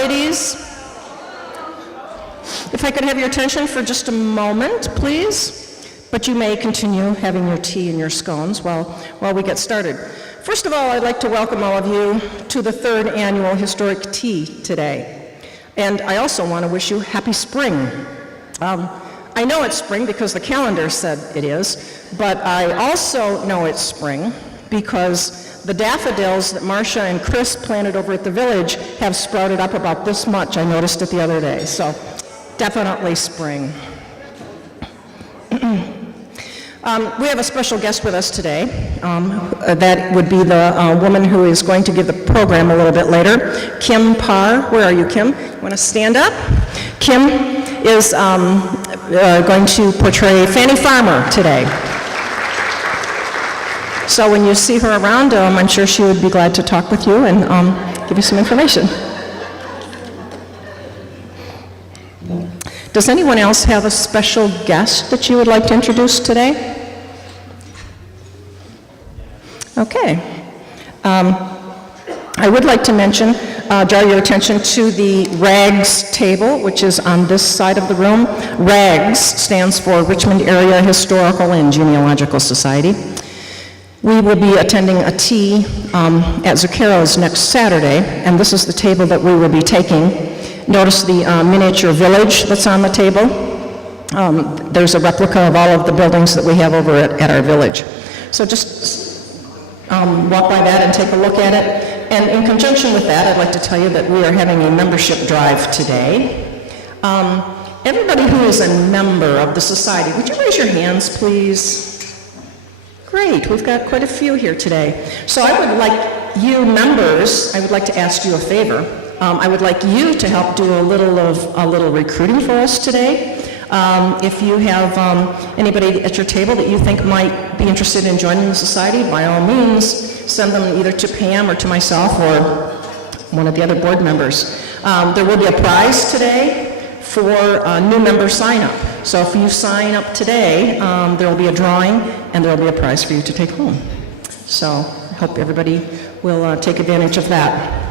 ladies? If I could have your attention for just a moment, please. But you may continue having your tea and your scones while we get started. First of all, I'd like to welcome all of you to the 3rd annual Historic Tea today. And I also want to wish you happy spring. I know it's spring because the calendar said it is, but I also know it's spring because the daffodils that Marcia and Chris planted over at the village have sprouted up about this much. I noticed it the other day, so definitely spring. We have a special guest with us today. That would be the woman who is going to give the program a little bit later, Kim Parr. Where are you, Kim? You want to stand up? Kim is going to portray Fanny Farmer today. So when you see her around, I'm sure she would be glad to talk with you and give you some information. Does anyone else have a special guest that you would like to introduce today? Okay. I would like to mention, draw your attention to the RAHGS table, which is on this side of the room. RAHGS stands for Richmond Area Historical and Genealogical Society. We will be attending a tea at Zucchero's next Saturday, and this is the table that we will be taking. Notice the miniature village that's on the table. There's a replica of all of the buildings that we have over at our village. So just walk by that and take a look at it. And in conjunction with that, I'd like to tell you that we are having a membership drive today. Everybody who is a member of the society, would you raise your hands, please? Great, we've got quite a few here today. So I would like you members, I would like to ask you a favor. I would like you to help do a little recruiting for us today. If you have anybody at your table that you think might be interested in joining the society, by all means, send them either to Pam or to myself or one of the other board members. There will be a prize today for new member sign-up. So if you sign up today, there will be a drawing and there will be a prize for you to take home. So I hope everybody will take advantage of that.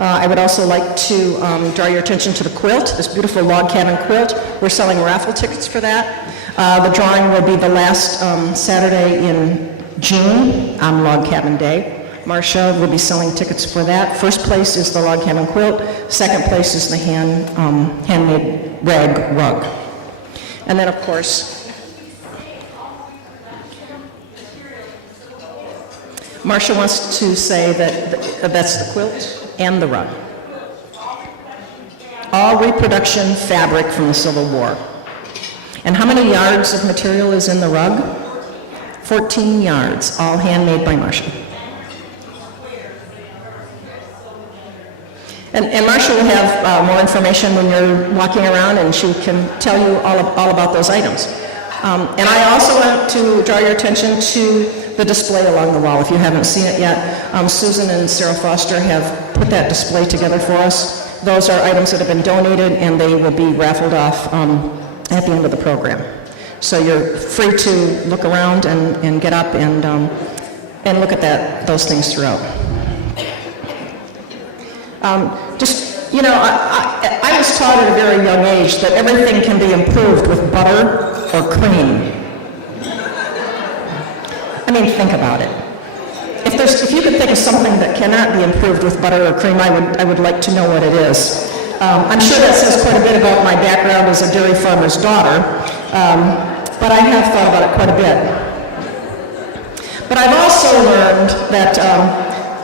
I would also like to draw your attention to the quilt, this beautiful log cabin quilt. We're selling raffle tickets for that. The drawing will be the last Saturday in June on Log Cabin Day. Marcia will be selling tickets for that. First place is the log cabin quilt. Second place is the handmade rag rug. And then, of course, Marcia wants to say that that's the quilt and the rug. All reproduction fabric from the Civil War. And how many yards of material is in the rug? 14 yards, all handmade by Marcia. And Marcia will have more information when you're walking around, and she can tell you all about those items. And I also want to draw your attention to the display along the wall. If you haven't seen it yet, Susan and Sarah Foster have put that display together for us. Those are items that have been donated, and they will be raffled off at the end of the program. So you're free to look around and get up and look at those things throughout. I was taught at a very young age that everything can be improved with butter or cream. I mean, think about it. If you could think of something that cannot be improved with butter or cream, I would like to know what it is. I'm sure that says quite a bit about my background as a dairy farmer's daughter, but I have thought about it quite a bit. But I've also learned that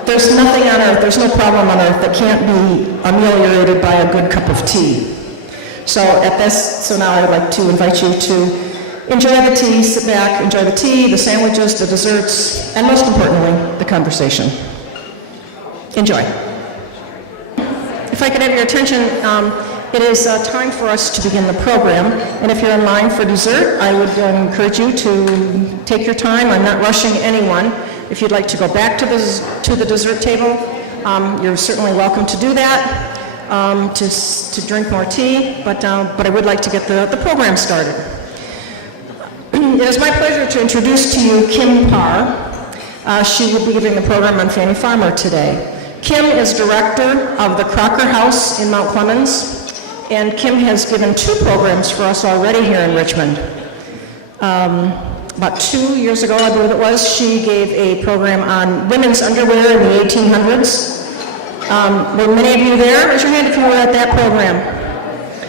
there's nothing on earth, there's no problem on earth that can't be ameliorated by a good cup of tea. So now I'd like to invite you to enjoy the tea, sit back, enjoy the tea, the sandwiches, the desserts, and most importantly, the conversation. Enjoy. If I could have your attention, it is time for us to begin the program. And if you're in line for dessert, I would encourage you to take your time. I'm not rushing anyone. If you'd like to go back to the dessert table, you're certainly welcome to do that, to drink more tea, but I would like to get the program started. It is my pleasure to introduce to you Kim Parr. She will be giving the program on Fanny Farmer today. Kim is director of the Crocker House in Mount Clemens, and Kim has given 2 programs for us already here in Richmond. About 2 years ago, I believe it was, she gave a program on women's underwear in the 1800s. Were many of you there? Raise your hand if you were at that program.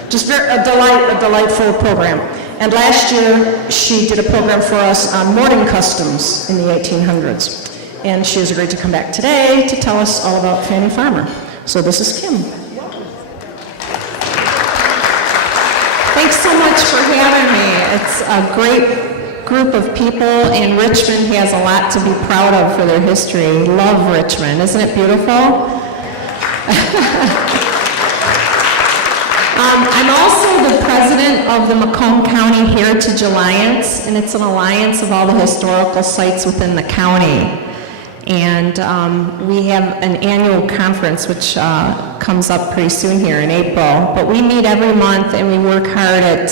Just a delightful program. And last year, she did a program for us on mourning customs in the 1800s. And she has agreed to come back today to tell us all about Fanny Farmer. So this is Kim. Thanks so much for having me. It's a great group of people, and Richmond has a lot to be proud of for their history. Love Richmond. Isn't it beautiful? I'm also the president of the Macomb County Heritage Alliance, and it's an alliance of all the historical sites within the county. And we have an annual conference which comes up pretty soon here in April. But we meet every month and we work hard at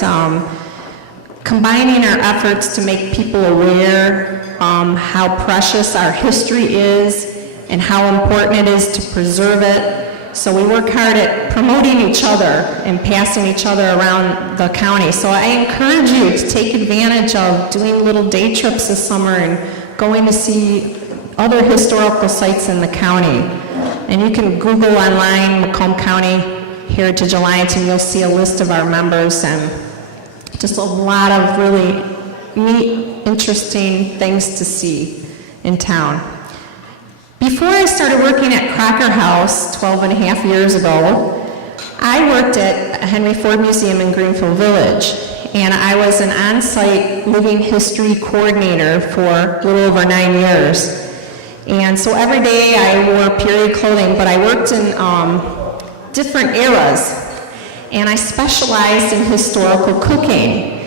combining our efforts to make people aware how precious our history is and how important it is to preserve it. So we work hard at promoting each other and passing each other around the county. So I encourage you to take advantage of doing little day trips this summer and going to see other historical sites in the county. And you can Google online Macomb County Heritage Alliance and you'll see a list of our members and just a lot of really neat, interesting things to see in town. Before I started working at Crocker House 12 and a half years ago, I worked at Henry Ford Museum in Greenfield Village, and I was an on-site living history coordinator for a little over 9 years. And so every day I wore period clothing, but I worked in different eras, and I specialized in historical cooking.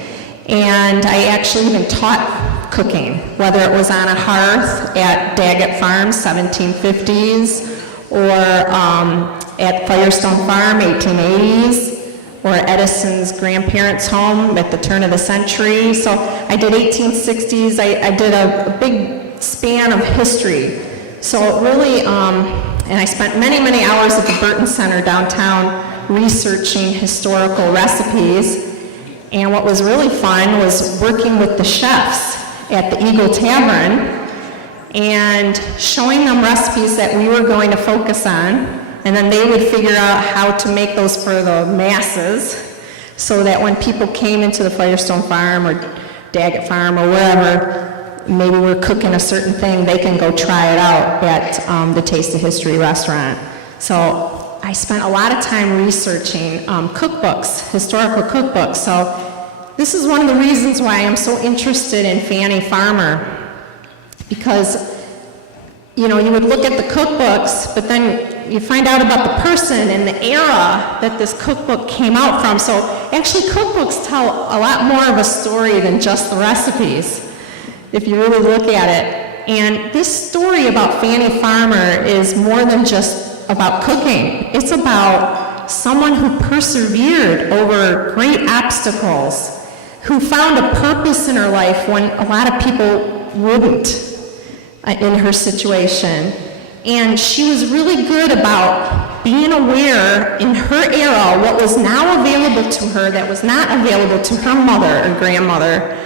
And I actually even taught cooking, whether it was on a hearth at Daggett Farm, 1750s, or at Firestone Farm, 1880s, or Edison's grandparents' home at the turn of the century. So I did 1860s. I did a big span of history. So really, and I spent many, many hours at the Burton Center downtown researching historical recipes. And what was really fun was working with the chefs at the Eagle Tavern and showing them recipes that we were going to focus on, and then they would figure out how to make those for the masses so that when people came into the Firestone Farm or Daggett Farm or wherever, maybe we're cooking a certain thing, they can go try it out at the Taste of History restaurant. So I spent a lot of time researching cookbooks, historical cookbooks. So this is one of the reasons why I'm so interested in Fanny Farmer, because you know, you would look at the cookbooks, but then you find out about the person and the era that this cookbook came out from. So actually cookbooks tell a lot more of a story than just the recipes, if you really look at it. And this story about Fanny Farmer is more than just about cooking. It's about someone who persevered over great obstacles, who found a purpose in her life when a lot of people wouldn't in her situation. And she was really good about being aware in her era what was now available to her that was not available to her mother or grandmother,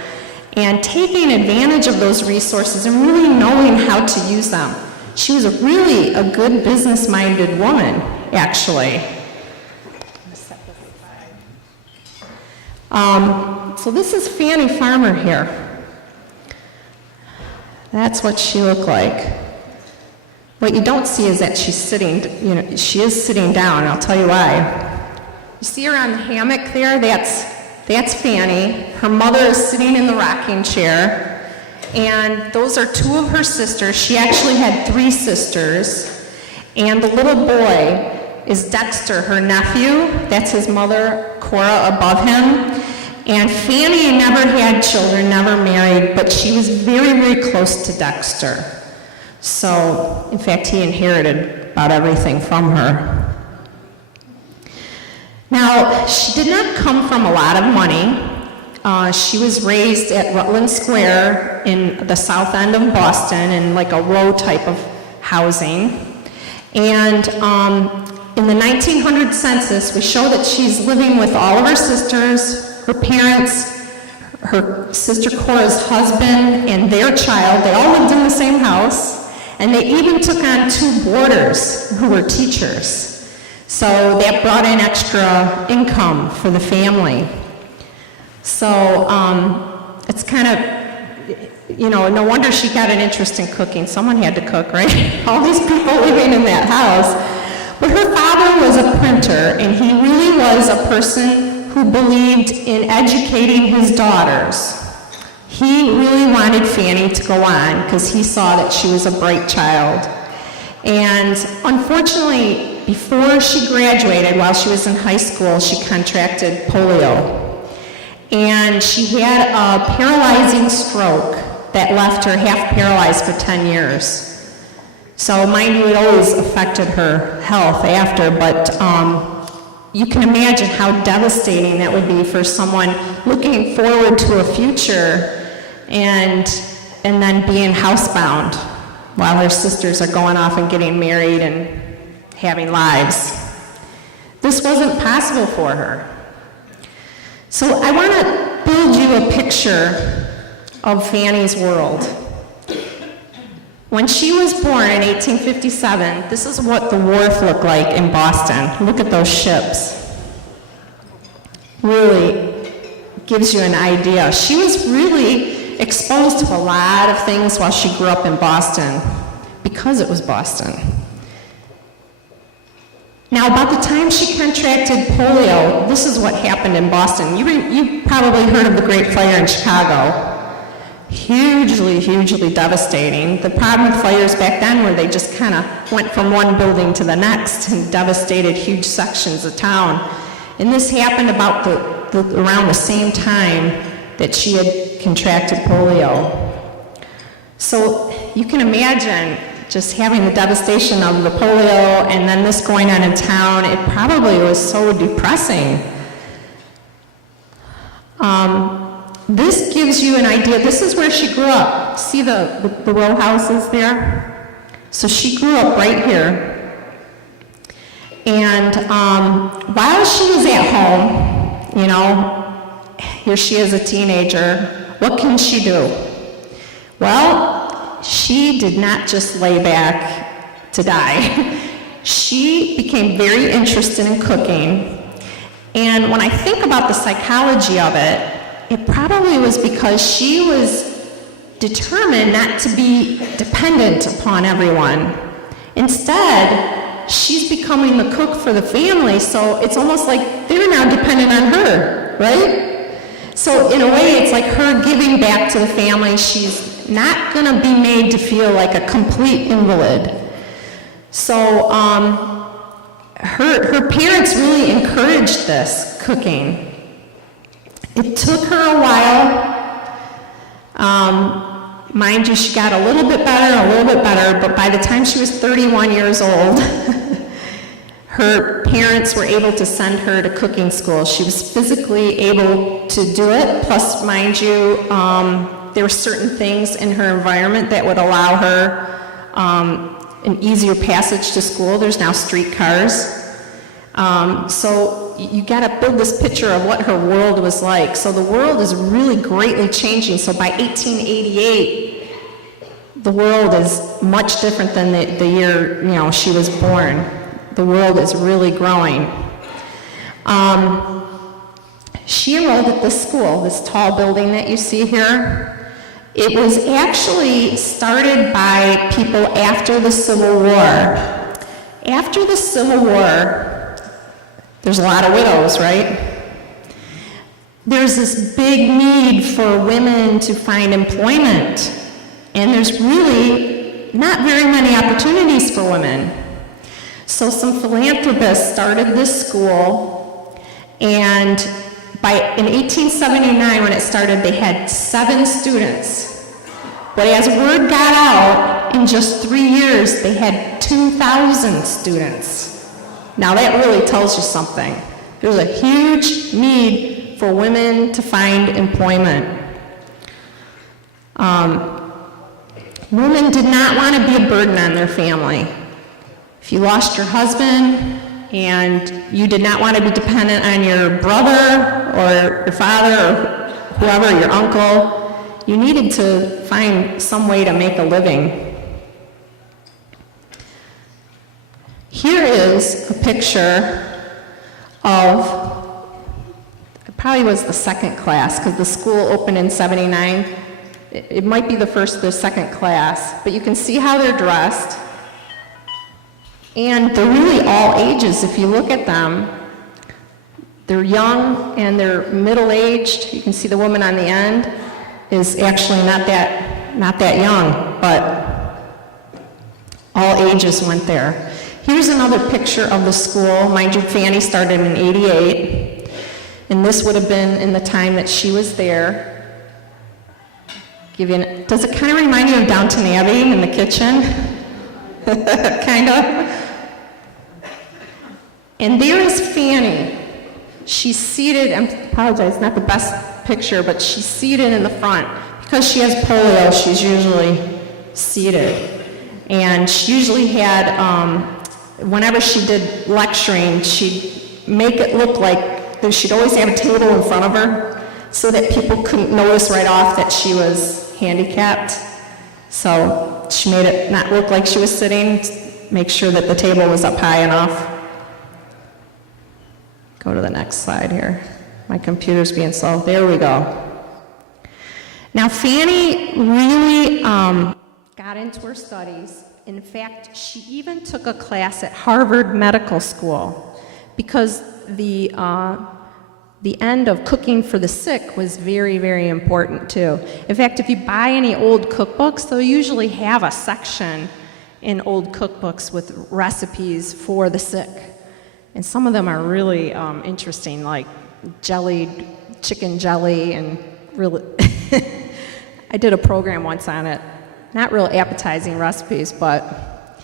and taking advantage of those resources and really knowing how to use them. She was really a good business-minded woman, actually. So this is Fanny Farmer here. That's what she looked like. What you don't see is that she's sitting, you know, she is sitting down, and I'll tell you why. You see her on the hammock there? That's Fanny. Her mother is sitting in the rocking chair, and those are 2 of her sisters. She actually had 3 sisters, and the little boy is Dexter, her nephew. That's his mother, Cora, above him. And Fanny never had children, never married, but she was very, very close to Dexter. So, in fact, he inherited about everything from her. Now, she did not come from a lot of money. She was raised at Rutland Square in the south end of Boston in like a row type of housing. And in the 1900 census, we show that she's living with all of her sisters, her parents, her sister Cora's husband, and their child. They all lived in the same house, and they even took on 2 boarders who were teachers. So that brought in extra income for the family. So it's kind of, you know, no wonder she got an interest in cooking. Someone had to cook, right? All these people living in that house. But her father was a printer, and he really was a person who believed in educating his daughters. He really wanted Fanny to go on because he saw that she was a bright child. And unfortunately, before she graduated, while she was in high school, she contracted polio. And she had a paralyzing stroke that left her half paralyzed for 10 years. So mind you, it always affected her health after, but you can imagine how devastating that would be for someone looking forward to a future and then being housebound while her sisters are going off and getting married and having lives. This wasn't possible for her. So I want to build you a picture of Fanny's world. When she was born in 1857, this is what the wharf looked like in Boston. Look at those ships. Really gives you an idea. She was really exposed to a lot of things while she grew up in Boston because it was Boston. Now, about the time she contracted polio, this is what happened in Boston. You probably heard of the Great Fire in Chicago. Hugely, hugely devastating. The problem with fires back then were they just kind of went from one building to the next and devastated huge sections of town. And this happened about around the same time that she had contracted polio. So you can imagine just having the devastation of the polio and then this going on in town. It probably was so depressing. This gives you an idea. This is where she grew up. See the row houses there? So she grew up right here. And while she was at home, you know, here she is a teenager, what can she do? Well, she did not just lay back to die. She became very interested in cooking. And when I think about the psychology of it, it probably was because she was determined not to be dependent upon everyone. Instead, she's becoming the cook for the family, so it's almost like they're now dependent on her, right? So in a way, it's like her giving back to the family. She's not going to be made to feel like a complete invalid. So her parents really encouraged this cooking. It took her a while. Mind you, she got a little bit better, but by the time she was 31 years old, her parents were able to send her to cooking school. She was physically able to do it, plus, mind you, there were certain things in her environment that would allow her an easier passage to school. There's now streetcars. So you got to build this picture of what her world was like. So the world is really greatly changing. So by 1888, the world is much different than the year, you know, she was born. The world is really growing. She enrolled at this school, this tall building that you see here. It was actually started by people after the Civil War. After the Civil War, there's a lot of widows, right? There's this big need for women to find employment, and there's really not very many opportunities for women. So some philanthropists started this school, and in 1879, when it started, they had 7 students. But as word got out, in just 3 years, they had 2,000 students. Now that really tells you something. There's a huge need for women to find employment. Women did not want to be a burden on their family. If you lost your husband and you did not want to be dependent on your brother or your father or whoever, your uncle, you needed to find some way to make a living. Here is a picture of, it probably was the second class, because the school opened in '79. It might be the second class, but you can see how they're dressed. And they're really all ages. If you look at them, they're young and they're middle-aged. You can see the woman on the end is actually not that young, but all ages went there. Here's another picture of the school. Mind you, Fanny started in '88, and this would have been in the time that she was there. Does it kind of remind you of Downton Abbey in the kitchen? Kind of. And there is Fanny. She's seated, I apologize, not the best picture, but she's seated in the front. Because she has polio, she's usually seated. And she usually had, whenever she did lecturing, she'd make it look like she'd always have a table in front of her so that people couldn't notice right off that she was handicapped. So she made it not look like she was sitting, make sure that the table was up high enough. Go to the next slide here. My computer's being slow. There we go. Now, Fanny really got into her studies. In fact, she even took a class at Harvard Medical School because the end of cooking for the sick was very, very important too. In fact, if you buy any old cookbooks, they'll usually have a section in old cookbooks with recipes for the sick. And some of them are really interesting, like jellied chicken jelly, and really, I did a program once on it. Not real appetizing recipes, but.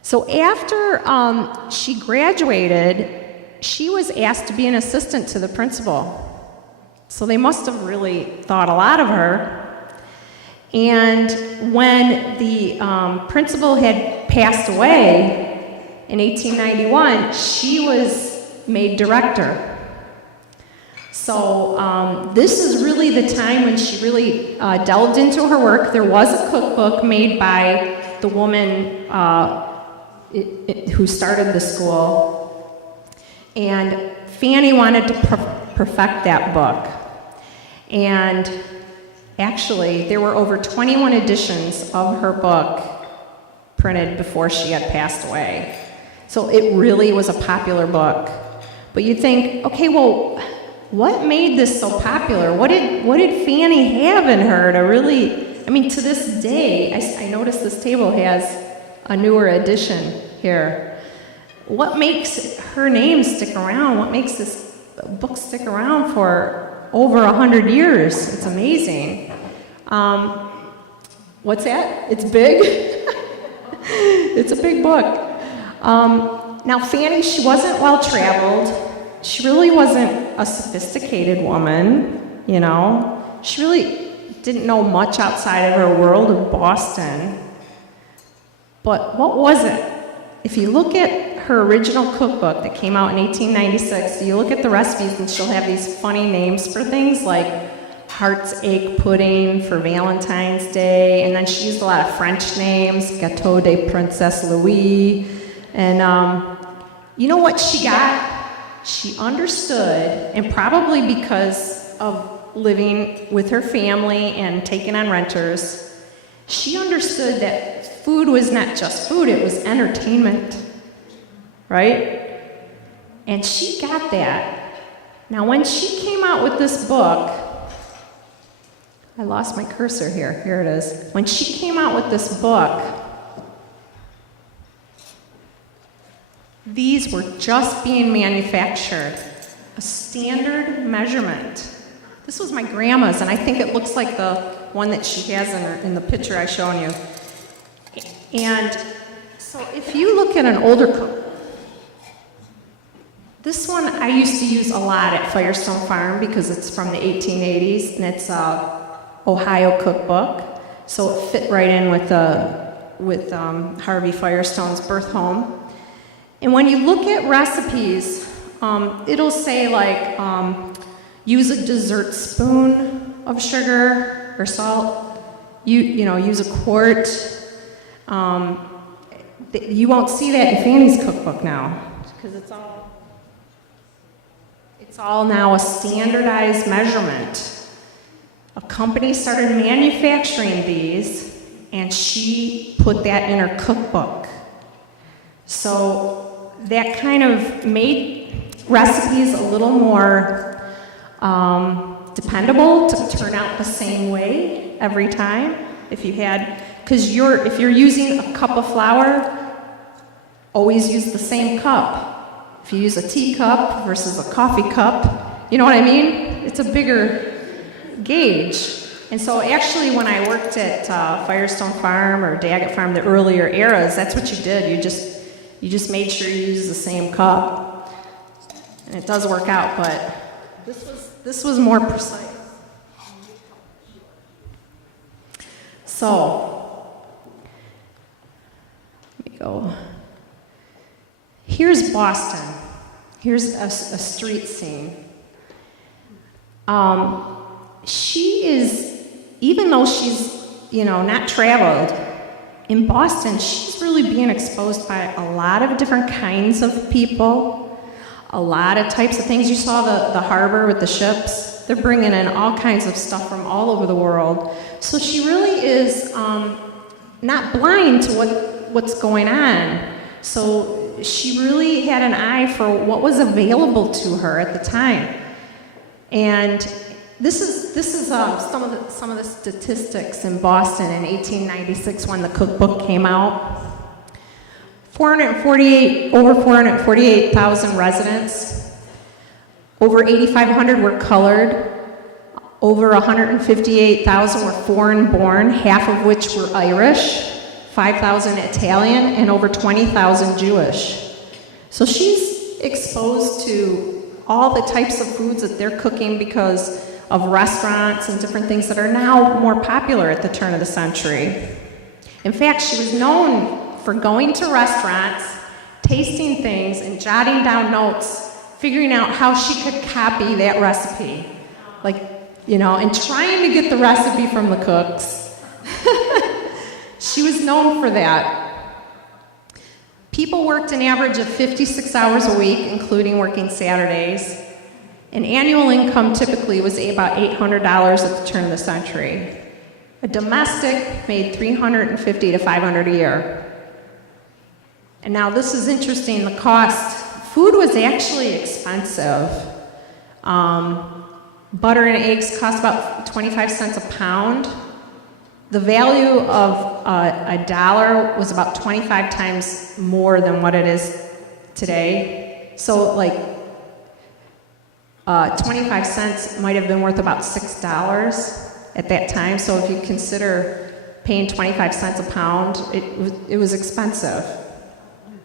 So after she graduated, she was asked to be an assistant to the principal. So they must have really thought a lot of her. And when the principal had passed away in 1891, she was made director. So this is really the time when she really delved into her work. There was a cookbook made by the woman who started the school. And Fanny wanted to perfect that book. And actually, there were over 21 editions of her book printed before she had passed away. So it really was a popular book. But you think, okay, well, what made this so popular? What did Fanny have in her to really, I mean, to this day, I noticed this table has a newer edition here. What makes her name stick around? What makes this book stick around for over 100 years? It's amazing. What's that? It's big? It's a big book. Now, Fanny, she wasn't well-traveled. She really wasn't a sophisticated woman, you know. She really didn't know much outside of her world of Boston. But what was it? If you look at her original cookbook that came out in 1896, you look at the recipes and she'll have these funny names for things like heart's egg pudding for Valentine's Day, and then she used a lot of French names, Gâteau de Princesse Louis, and you know what she got? She understood, and probably because of living with her family and taking on renters, she understood that food was not just food, it was entertainment, right? And she got that. Now, when she came out with this book, I lost my cursor here. Here it is. When she came out with this book, these were just being manufactured, a standard measurement. This was my grandma's, and I think it looks like the one that she has in the picture I've shown you. And so if you look at an older cookbook, this one I used to use a lot at Firestone Farm because it's from the 1880s, and it's a Ohio cookbook, so it fit right in with Harvey Firestone's birth home. And when you look at recipes, it'll say like, use a dessert spoon of sugar or salt, use a quart. You won't see that in Fanny's cookbook now, because it's all now a standardized measurement. A company started manufacturing these, and she put that in her cookbook. So that kind of made recipes a little more dependable to turn out the same way every time. If you're using a cup of flour, always use the same cup. If you use a teacup versus a coffee cup, you know what I mean? It's a bigger gauge. And so actually when I worked at Firestone Farm or Daggett Farm, the earlier eras, that's what you did. You just made sure you used the same cup. And it does work out, but this was more precise. So, let me go. Here's Boston. Here's a street scene. She is, even though she's, not traveled, in Boston, she's really being exposed by a lot of different kinds of people, a lot of types of things. You saw the harbor with the ships. They're bringing in all kinds of stuff from all over the world. So she really is not blind to what's going on. So she really had an eye for what was available to her at the time. And this is some of the statistics in Boston in 1896 when the cookbook came out. Over 448,000 residents. Over 8,500 were colored. Over 158,000 were foreign-born, half of which were Irish, 5,000 Italian, and over 20,000 Jewish. So she's exposed to all the types of foods that they're cooking because of restaurants and different things that are now more popular at the turn of the century. In fact, she was known for going to restaurants, tasting things, and jotting down notes, figuring out how she could copy that recipe. And trying to get the recipe from the cooks. She was known for that. People worked an average of 56 hours a week, including working Saturdays. And annual income typically was about $800 at the turn of the century. A domestic made $350 to $500 a year. And now this is interesting, the cost. Food was actually expensive. Butter and eggs cost about 25 cents a pound. The value of a dollar was about 25 times more than what it is today. So 25 cents might have been worth about $6 at that time. So if you consider paying 25 cents a pound, it was expensive.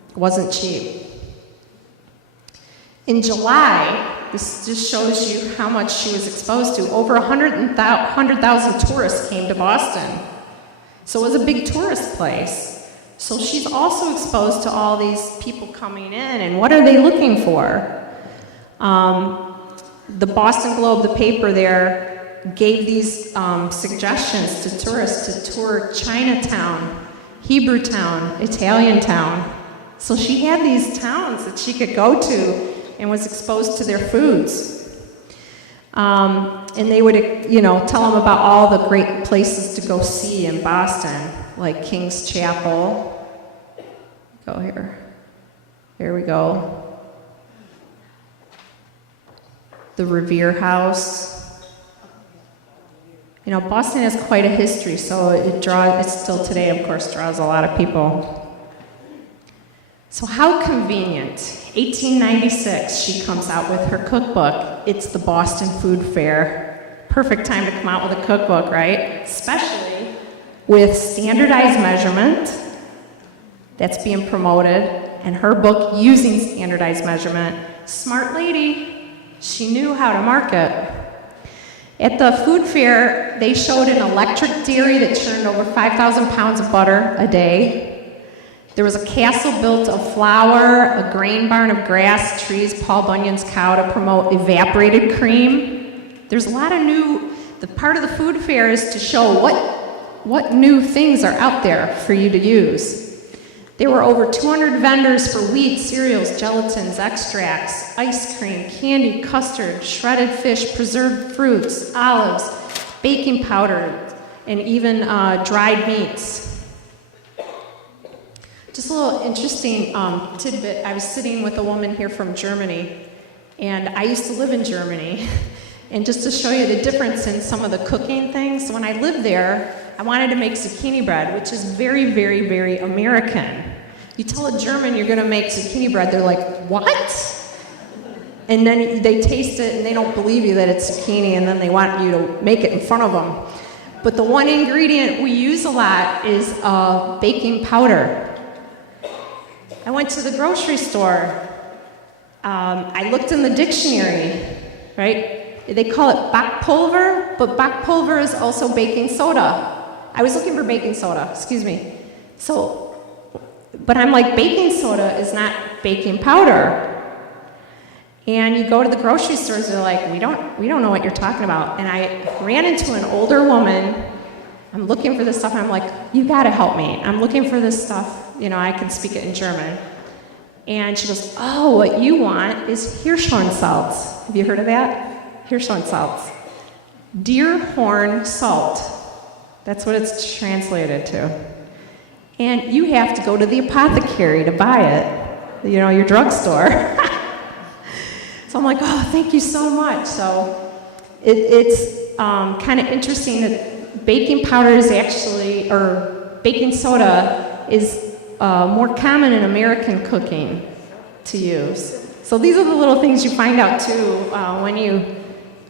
It wasn't cheap. In July, this just shows you how much she was exposed to. Over 100,000 tourists came to Boston. So it was a big tourist place. So she's also exposed to all these people coming in, and what are they looking for? The Boston Globe, the paper there, gave these suggestions to tourists to tour Chinatown, Hebrew Town, Italian Town. So she had these towns that she could go to and was exposed to their foods. And they would, tell them about all the great places to go see in Boston, like King's Chapel. Go here. Here we go. The Revere House. Boston has quite a history, so it still today, of course, draws a lot of people. So how convenient. 1896, she comes out with her cookbook. It's the Boston Food Fair. Perfect time to come out with a cookbook, right? Especially with standardized measurement that's being promoted, and her book using standardized measurement. Smart lady. She knew how to market. At the food fair, they showed an electric dairy that churned over 5,000 pounds of butter a day. There was a castle built of flour, a grain barn of grass, trees, Paul Bunyan's cow to promote evaporated cream. There's a lot of the part of the food fair is to show what new things are out there for you to use. There were over 200 vendors for wheat, cereals, gelatins, extracts, ice cream, candy, custard, shredded fish, preserved fruits, olives, baking powder, and even dried meats. Just a little interesting tidbit. I was sitting with a woman here from Germany, and I used to live in Germany. And just to show you the difference in some of the cooking things, when I lived there, I wanted to make zucchini bread, which is very, very, very American. You tell a German you're going to make zucchini bread, they're like, what? And then they taste it and they don't believe you that it's zucchini, and then they want you to make it in front of them. But the one ingredient we use a lot is baking powder. I went to the grocery store. I looked in the dictionary, right? They call it backpulver, but backpulver is also baking soda. I was looking for baking soda, excuse me. But I'm like, baking soda is not baking powder. And you go to the grocery stores, they're like, we don't know what you're talking about. And I ran into an older woman. I'm looking for this stuff, and I'm like, you gotta help me. I'm looking for this stuff, I can speak it in German. And she goes, oh, what you want is Hirschhornsalz. Have you heard of that? Hirschhornsalz. Deer horn salt. That's what it's translated to. And you have to go to the apothecary to buy it, your drugstore. So I'm like, oh, thank you so much. So it's kind of interesting that baking powder is actually, or baking soda is more common in American cooking to use. So these are the little things you find out too when you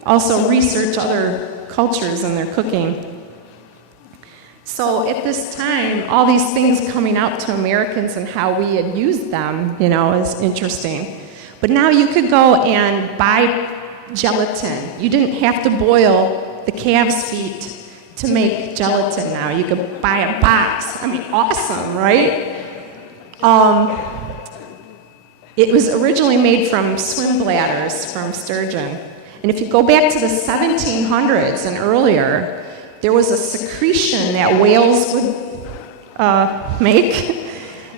also research other cultures and their cooking. So at this time, all these things coming out to Americans and how we had used them, is interesting. But now you could go and buy gelatin. You didn't have to boil the calves' feet to make gelatin now. You could buy a box. I mean, awesome, right? It was originally made from swim bladders from sturgeon. And if you go back to the 1700s and earlier, there was a secretion that whales would make,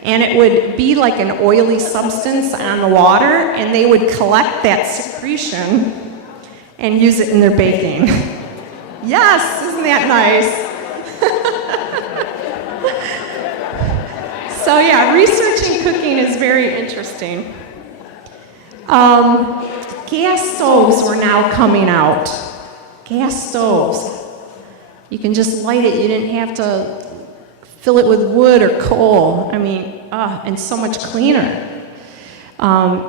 and it would be like an oily substance on the water, and they would collect that secretion and use it in their baking. Yes, isn't that nice? So yeah, researching cooking is very interesting. Gas stoves were now coming out. Gas stoves. You can just light it. You didn't have to fill it with wood or coal. I mean, and so much cleaner.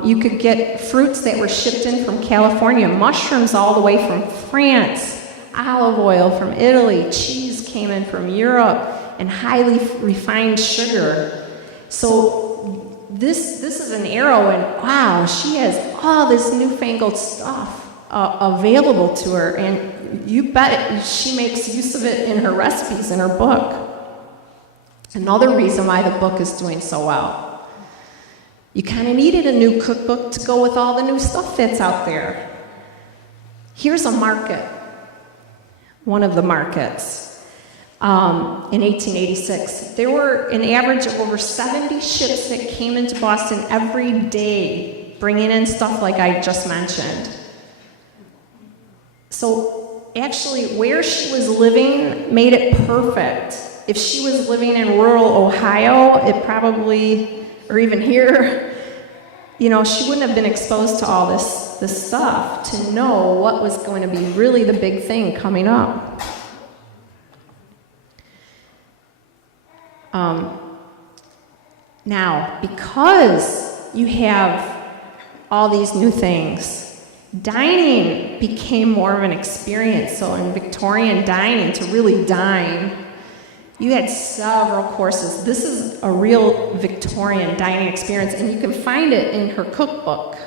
You could get fruits that were shipped in from California, mushrooms all the way from France, olive oil from Italy, cheese came in from Europe, and highly refined sugar. So this is an era when, wow, she has all this newfangled stuff available to her, and you bet she makes use of it in her recipes in her book. Another reason why the book is doing so well. You kind of needed a new cookbook to go with all the new stuff that's out there. Here's a market, one of the markets. In 1886, there were an average of over 70 ships that came into Boston every day, bringing in stuff like I just mentioned. So actually, where she was living made it perfect. If she was living in rural Ohio, it probably, or even here, she wouldn't have been exposed to all this stuff to know what was going to be really the big thing coming up. Now, because you have all these new things, dining became more of an experience. So in Victorian dining, to really dine, you had several courses. This is a real Victorian dining experience, and you can find it in her cookbook.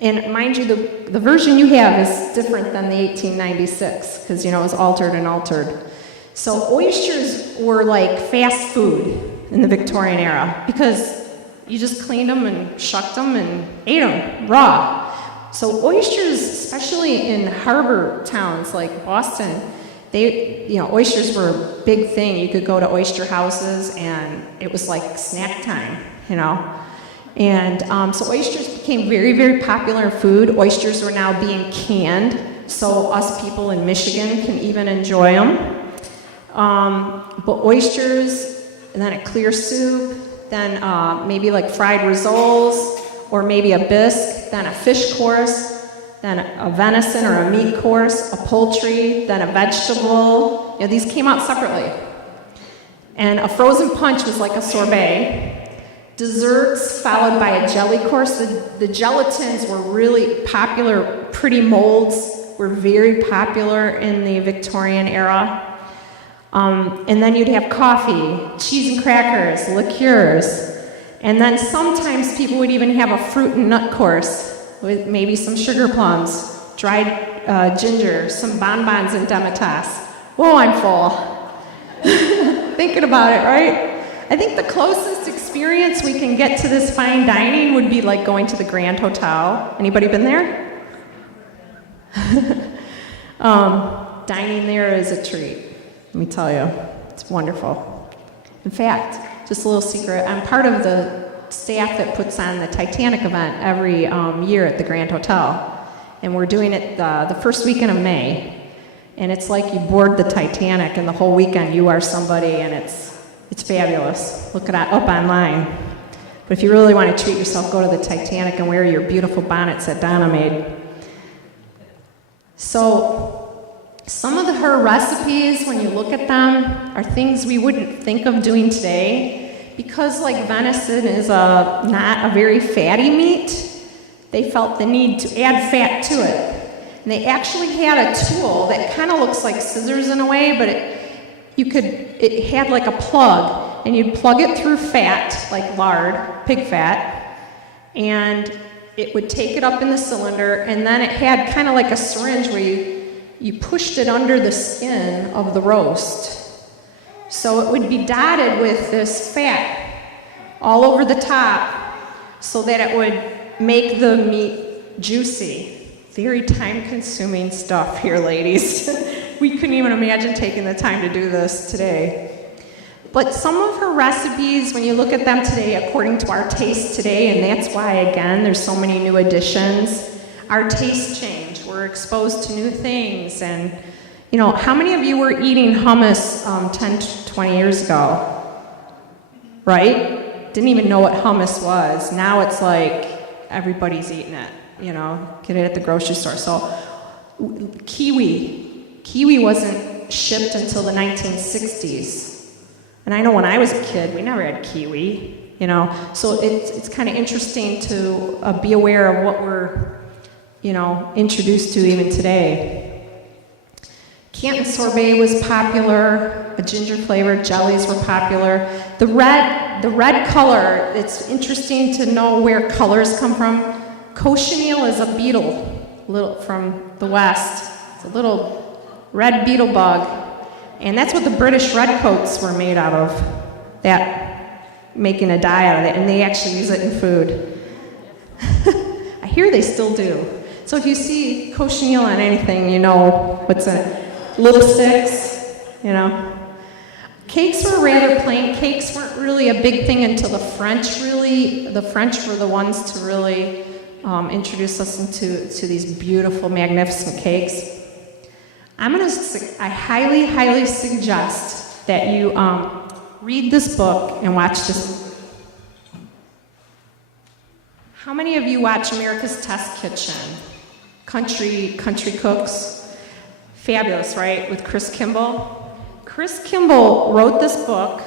And mind you, the version you have is different than the 1896, because, it was altered and altered. So oysters were like fast food. in the Victorian era because you just cleaned them and shucked them and ate them raw. So oysters, especially in harbor towns like Boston, oysters were a big thing. You could go to oyster houses and it was like snack time, And so oysters became very, very popular food. Oysters are now being canned, so us people in Michigan can even enjoy them. But oysters, and then a clear soup, then maybe like fried rissoles, or maybe a bisque, then a fish course, then a venison or a meat course, a poultry, then a vegetable. These came out separately. And a frozen punch was like a sorbet. Desserts followed by a jelly course. The gelatins were really popular. Pretty molds were very popular in the Victorian era. And then you'd have coffee, cheese and crackers, liqueurs. And then sometimes people would even have a fruit and nut course with maybe some sugar plums, dried ginger, some bonbons and demitasse. Whoa, I'm full. Thinking about it, right? I think the closest experience we can get to this fine dining would be like going to the Grand Hotel. Anybody been there? Dining there is a treat, let me tell you. It's wonderful. In fact, just a little secret, I'm part of the staff that puts on the Titanic event every year at the Grand Hotel. And we're doing it the first weekend of May. And it's like you board the Titanic and the whole weekend you are somebody, and it's fabulous. Look it up online. But if you really want to treat yourself, go to the Titanic and wear your beautiful bonnets that Donna made. So some of her recipes, when you look at them, are things we wouldn't think of doing today. Because like venison is not a very fatty meat, they felt the need to add fat to it. And they actually had a tool that kind of looks like scissors in a way, but it had like a plug, and you'd plug it through fat, like lard, pig fat, and it would take it up in the cylinder, and then it had kind of like a syringe where you pushed it under the skin of the roast. So it would be dotted with this fat all over the top so that it would make the meat juicy. Very time-consuming stuff here, ladies. We couldn't even imagine taking the time to do this today. But some of her recipes, when you look at them today, according to our taste today, and that's why, again, there's so many new additions, our tastes change. We're exposed to new things. And, how many of you were eating hummus 10 to 20 years ago? Right? Didn't even know what hummus was. Now it's like everybody's eating it. Get it at the grocery store. So kiwi wasn't shipped until the 1960s. And I know when I was a kid, we never had kiwi, So it's kind of interesting to be aware of what we're, introduced to even today. Canton sorbet was popular. A ginger flavored jellies were popular. The red color, it's interesting to know where colors come from. Cochineal is a beetle, from the west. It's a little red beetle bug, and that's what the British redcoats were made out of. Making a dye out of it, and they actually use it in food. I hear they still do. So if you see cochineal on anything, you know what's in it. Lipsticks, Cakes were rather plain. Cakes weren't really a big thing until the French were the ones to really introduce us into these beautiful, magnificent cakes. I highly, highly suggest that you read this book and watch this. How many of you watch America's Test Kitchen? Country Cooks. Fabulous, right? With Chris Kimball. Chris Kimball wrote this book.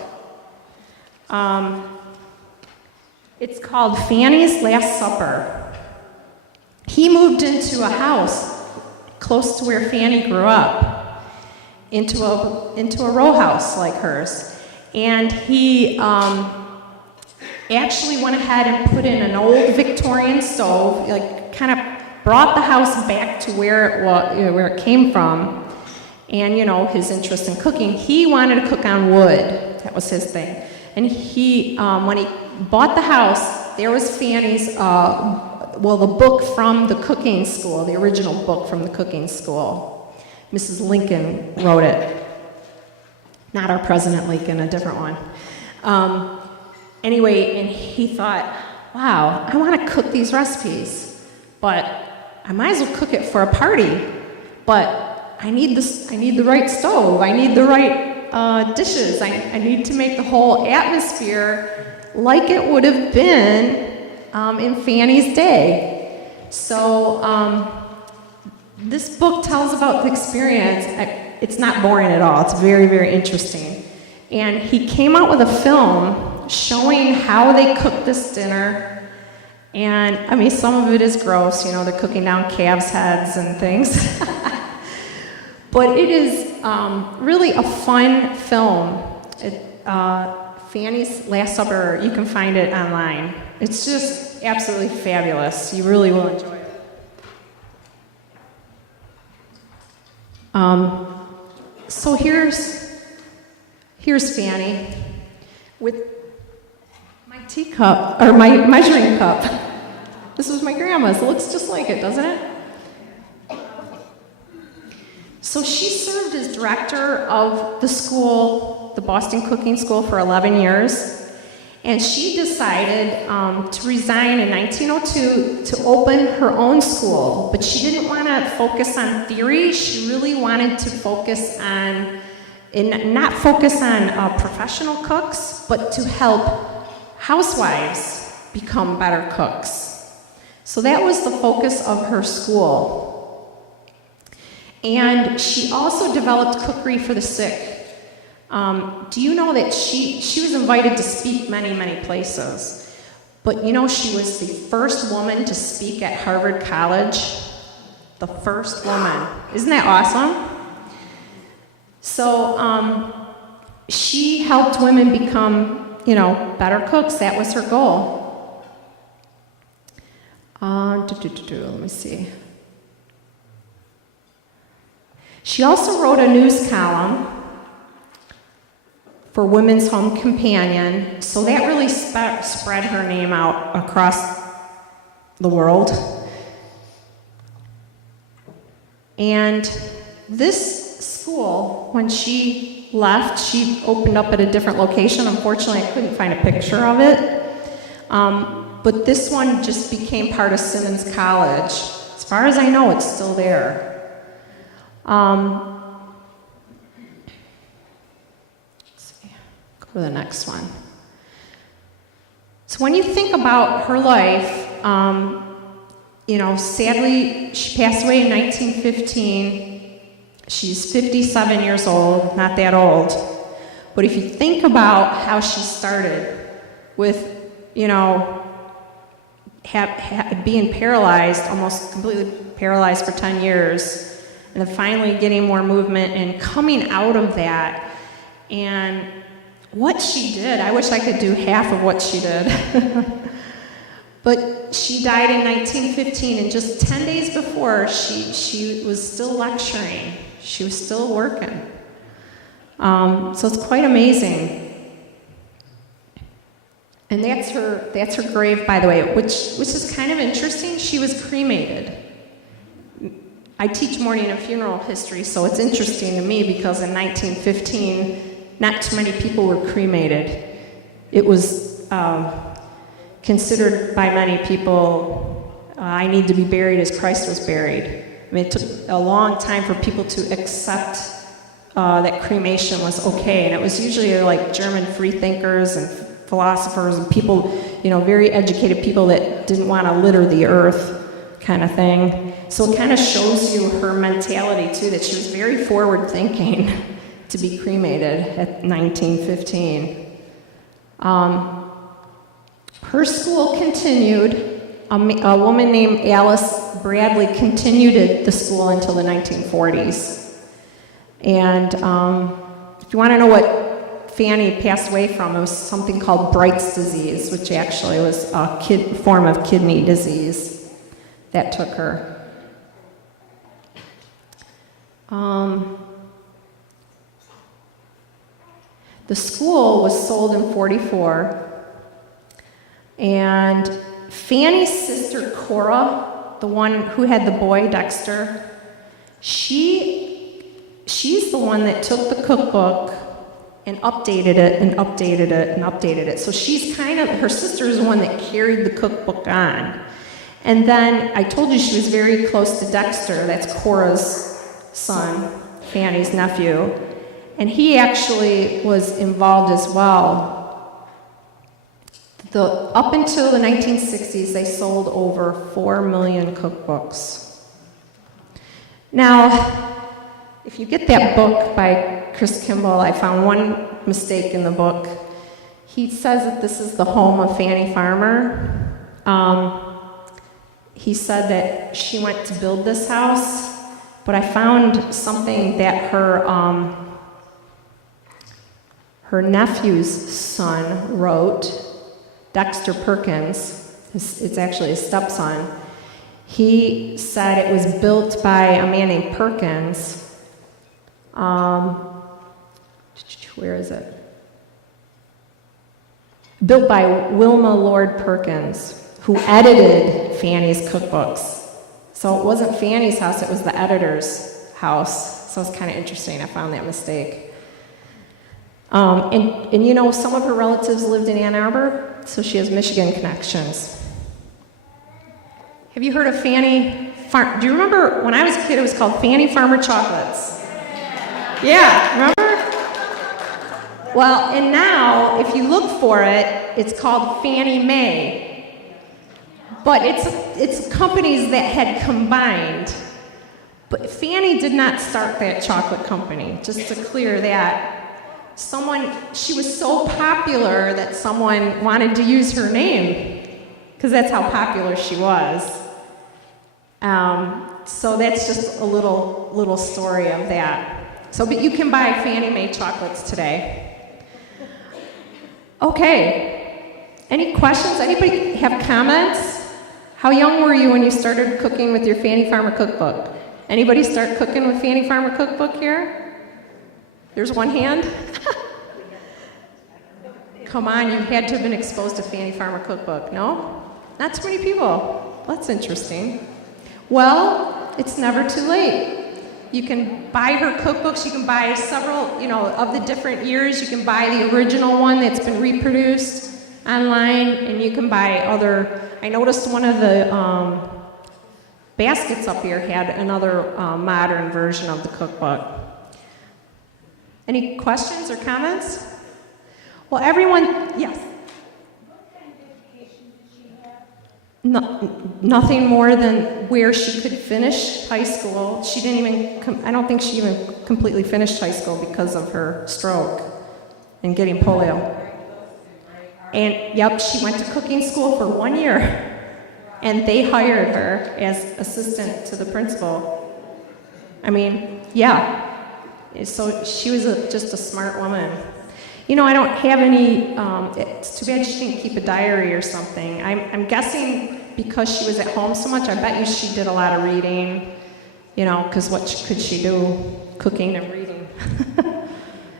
It's called Fanny's Last Supper. He moved into a house close to where Fanny grew up, into a row house like hers. And he actually went ahead and put in an old Victorian stove, kind of brought the house back to where it came from. And his interest in cooking, he wanted to cook on wood. That was his thing. And he, when he bought the house, there was Fanny's, the book from the cooking school, the original book from the cooking school. Mrs. Lincoln wrote it. Not our President Lincoln, a different one. Anyway, and he thought, wow, I want to cook these recipes, but I might as well cook it for a party. But I need the right stove. I need the right dishes. I need to make the whole atmosphere like it would have been in Fanny's day. So this book tells about the experience. It's not boring at all. It's very, very interesting. And he came out with a film showing how they cooked this dinner. And I mean, some of it is gross. They're cooking down calves' heads and things. But it is really a fun film. Fanny's Last Supper, you can find it online. It's just absolutely fabulous. You really will enjoy it. So here's Fanny with my teacup, or my measuring cup. This was my grandma's. It looks just like it, doesn't it? So she served as director of the school, the Boston Cooking School, for 11 years. And she decided to resign in 1902 to open her own school. But she didn't want to focus on theory. She really wanted to focus on, not focus on professional cooks, but to help housewives become better cooks. So that was the focus of her school. And she also developed cookery for the sick. Do you know that she was invited to speak many, many places? But she was the first woman to speak at Harvard College. The first woman. Isn't that awesome? So she helped women become, better cooks. That was her goal. Let me see. She also wrote a news column for Women's Home Companion, so that really spread her name out across the world. And this school, when she left, she opened up at a different location. Unfortunately, I couldn't find a picture of it. But this one just became part of Simmons College. As far as I know, it's still there. Let's see. Go to the next one. So when you think about her life, sadly, she passed away in 1915. She's 57 years old, not that old. But if you think about how she started with, being paralyzed, almost completely paralyzed for 10 years, and then finally getting more movement and coming out of that. And what she did, I wish I could do half of what she did. But she died in 1915, and just 10 days before, she was still lecturing. She was still working. So it's quite amazing. And that's her grave, by the way, which is kind of interesting. She was cremated. I teach mourning and funeral history, so it's interesting to me because in 1915, not too many people were cremated. It was considered by many people, I need to be buried as Christ was buried. I mean, it took a long time for people to accept that cremation was okay, and it was usually like German freethinkers and philosophers and people, very educated people that didn't want to litter the earth kind of thing. So it kind of shows you her mentality too, that she was very forward thinking to be cremated at 1915. Her school continued. A woman named Alice Bradley continued the school until the 1940s. And if you want to know what Fanny passed away from, it was something called Bright's disease, which actually was a form of kidney disease that took her. The school was sold in 44, and Fanny's sister Cora, the one who had the boy Dexter, she's the one that took the cookbook and updated it and updated it and updated it. So she's kind of, her sister is the one that carried the cookbook on. And then I told you she was very close to Dexter, that's Cora's son, Fanny's nephew. And he actually was involved as well. Up until the 1960s, they sold over 4 million cookbooks. Now, if you get that book by Chris Kimball, I found one mistake in the book. He says that this is the home of Fanny Farmer. He said that she went to build this house, but I found something that her nephew's son wrote, Dexter Perkins, it's actually his stepson. He said it was built by a man named Perkins. Where is it? Built by Wilma Lord Perkins, who edited Fanny's cookbooks. So it wasn't Fanny's house, it was the editor's house. So it's kind of interesting, I found that mistake. And you know, some of her relatives lived in Ann Arbor, so she has Michigan connections. Have you heard of Fanny Farm? Do you remember when I was a kid, it was called Fanny Farmer Chocolates? Yeah, remember? Well, and now, if you look for it, it's called Fannie Mae. But it's companies that had combined. But Fanny did not start that chocolate company, just to clear that. She was so popular that someone wanted to use her name, because that's how popular she was. So that's just a little story of that. So, but you can buy Fannie Mae chocolates today. Okay, any questions? Anybody have comments? How young were you when you started cooking with your Fanny Farmer cookbook? Anybody start cooking with Fanny Farmer cookbook here? There's one hand. Come on, you had to have been exposed to Fanny Farmer cookbook, no? Not too many people. That's interesting. Well, it's never too late. You can buy her cookbooks, you can buy several, of the different years. You can buy the original one that's been reproduced online, and you can buy other. I noticed one of the baskets up here had another modern version of the cookbook. Any questions or comments? Well, everyone, yes. What kind of education did she have? Nothing more than where she could finish high school. She didn't even, I don't think she even completely finished high school because of her stroke and getting polio. And yep, she went to cooking school for 1 year, and they hired her as assistant to the principal. I mean, yeah. So she was just a smart woman. I don't have any, it's too bad she didn't keep a diary or something. I'm guessing because she was at home so much, I bet you she did a lot of reading, because what could she do? Cooking and reading.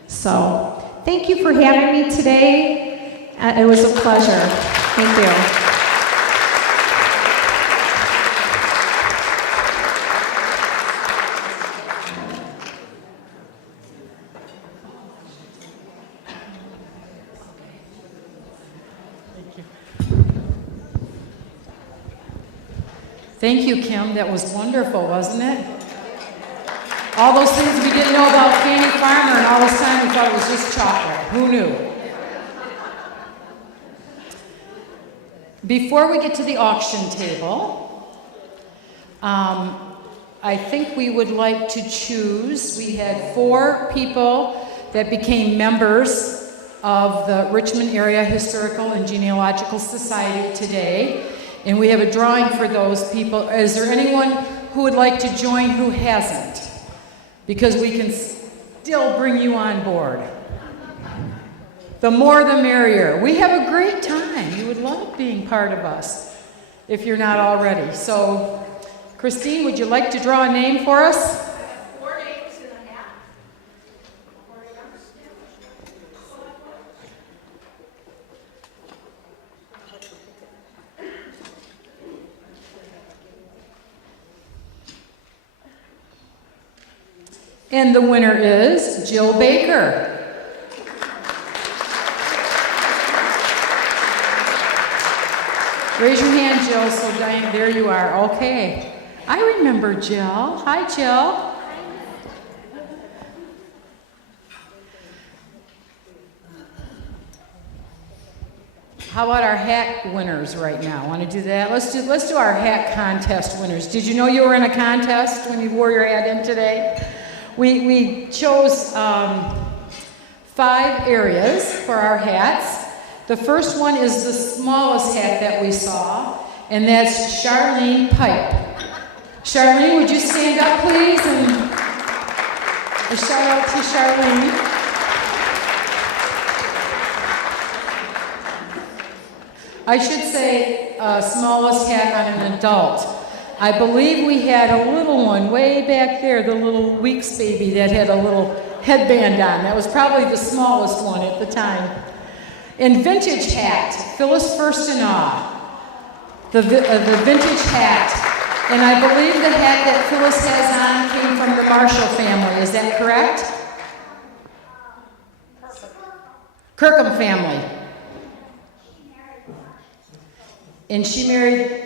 So, thank you for having me today. It was a pleasure. Thank you. Thank you, Kim. That was wonderful, wasn't it? All those things we didn't know about Fanny Farmer, and all this time we thought it was just chocolate. Who knew? Before we get to the auction table, I think we would like to choose. We had 4 people that became members of the Richmond Area Historical and Genealogical Society today. And we have a drawing for those people. Is there anyone who would like to join who hasn't? Because we can still bring you on board. The more the merrier. We have a great time. You would love being part of us if you're not already. So, Christine, would you like to draw a name for us? 4 names in a hat. And the winner is Jill Baker. Raise your hand, Jill, so Diane, there you are. Okay. I remember Jill. Hi, Jill. How about our hat winners right now? Want to do that? Let's do our hat contest winners. Did you know you were in a contest when you wore your hat in today? We chose 5 areas for our hats. The first one is the smallest hat that we saw, and that's Charlene Pipe. Charlene, would you stand up, please? And a shout out to Charlene. I should say smallest hat on an adult. I believe we had a little one way back there, the little Weeks baby that had a little headband on. That was probably the smallest one at the time. In vintage hat, Phyllis Firstenaw, the vintage hat. And I believe the hat that Phyllis has on came from the Marshall family. Is that correct? Kirkham family. And she married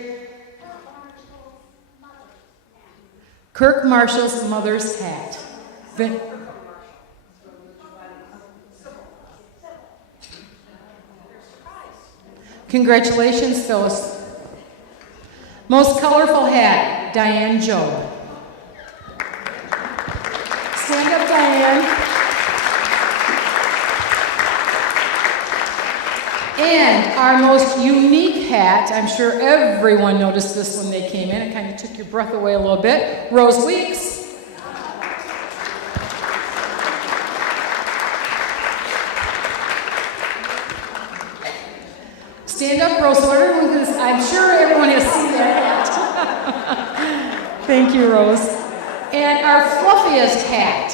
Kirk Marshall's mother's hat. Congratulations, Phyllis. Most colorful hat, Diane Job. Stand up, Diane. And our most unique hat, I'm sure everyone noticed this when they came in. It kind of took your breath away a little bit. Rose Weeks. Stand up, Rose. I'm sure everyone has seen that hat. Thank you, Rose. And our fluffiest hat,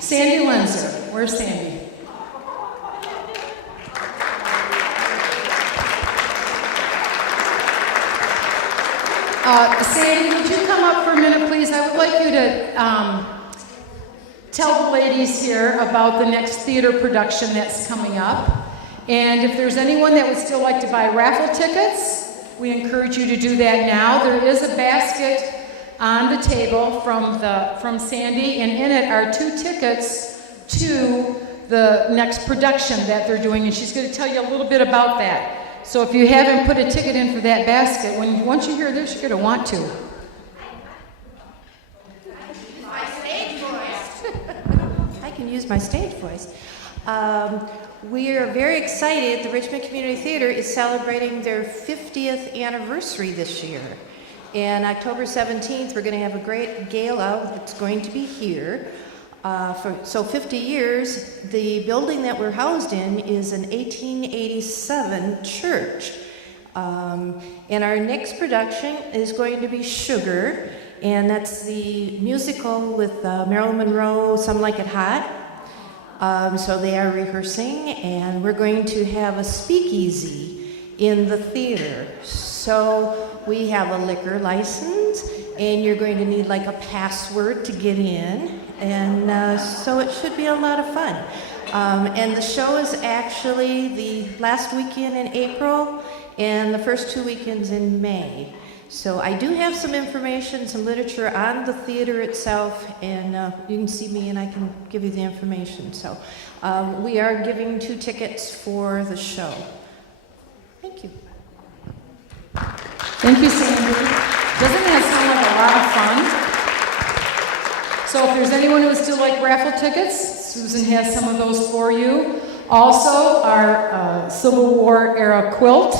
Sandy Lenzer. Where's Sandy? Sandy, would you come up for a minute, please? I would like you to tell the ladies here about the next theater production that's coming up. And if there's anyone that would still like to buy raffle tickets, we encourage you to do that now. There is a basket on the table from Sandy, and in it are 2 tickets to the next production that they're doing, and she's going to tell you a little bit about that. So if you haven't put a ticket in for that basket, once you hear this, you're going to want to. My stage voice. I can use my stage voice. We are very excited. The Richmond Community Theater is celebrating their 50th anniversary this year. And October 17th, we're going to have a great gala. It's going to be here. So 50 years, the building that we're housed in is an 1887 church. And our next production is going to be Sugar, and that's the musical with Marilyn Monroe, Some Like It Hot. So they are rehearsing, and we're going to have a speakeasy in the theater. So we have a liquor license, and you're going to need like a password to get in. And so it should be a lot of fun. And the show is actually the last weekend in April and the first 2 weekends in May. So I do have some information, some literature on the theater itself, and you can see me and I can give you the information. So we are giving 2 tickets for the show. Thank you. Thank you, Sandy. Doesn't that sound like a lot of fun? So if there's anyone who would still like raffle tickets, Susan has some of those for you. Also, our Civil War era quilt.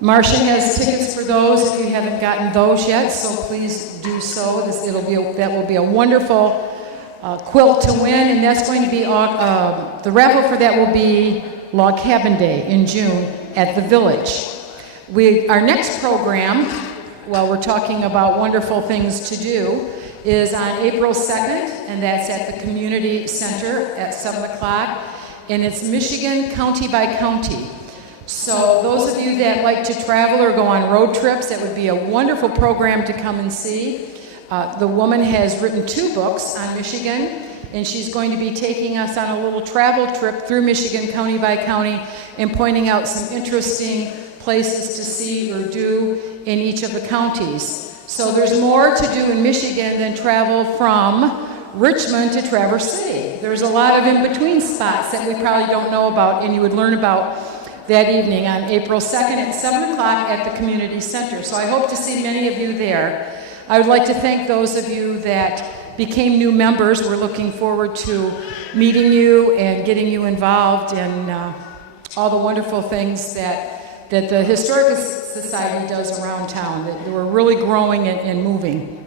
Marcia has tickets for those if you haven't gotten those yet, so please do so. That will be a wonderful quilt to win, and that's going to be, the raffle for that will be Log Cabin Day in June at the Village. Our next program, while we're talking about wonderful things to do, is on April 2nd, and that's at the Community Center at 7 o'clock, and it's Michigan County by County. So those of you that like to travel or go on road trips, that would be a wonderful program to come and see. The woman has written 2 books on Michigan, and she's going to be taking us on a little travel trip through Michigan county by county and pointing out some interesting places to see or do in each of the counties. So there's more to do in Michigan than travel from Richmond to Traverse City. There's a lot of in-between spots that we probably don't know about and you would learn about that evening on April 2nd at 7 o'clock at the Community Center. So I hope to see many of you there. I would like to thank those of you that became new members. We're looking forward to meeting you and getting you involved in all the wonderful things that the Historical Society does around town. That we're really growing and moving.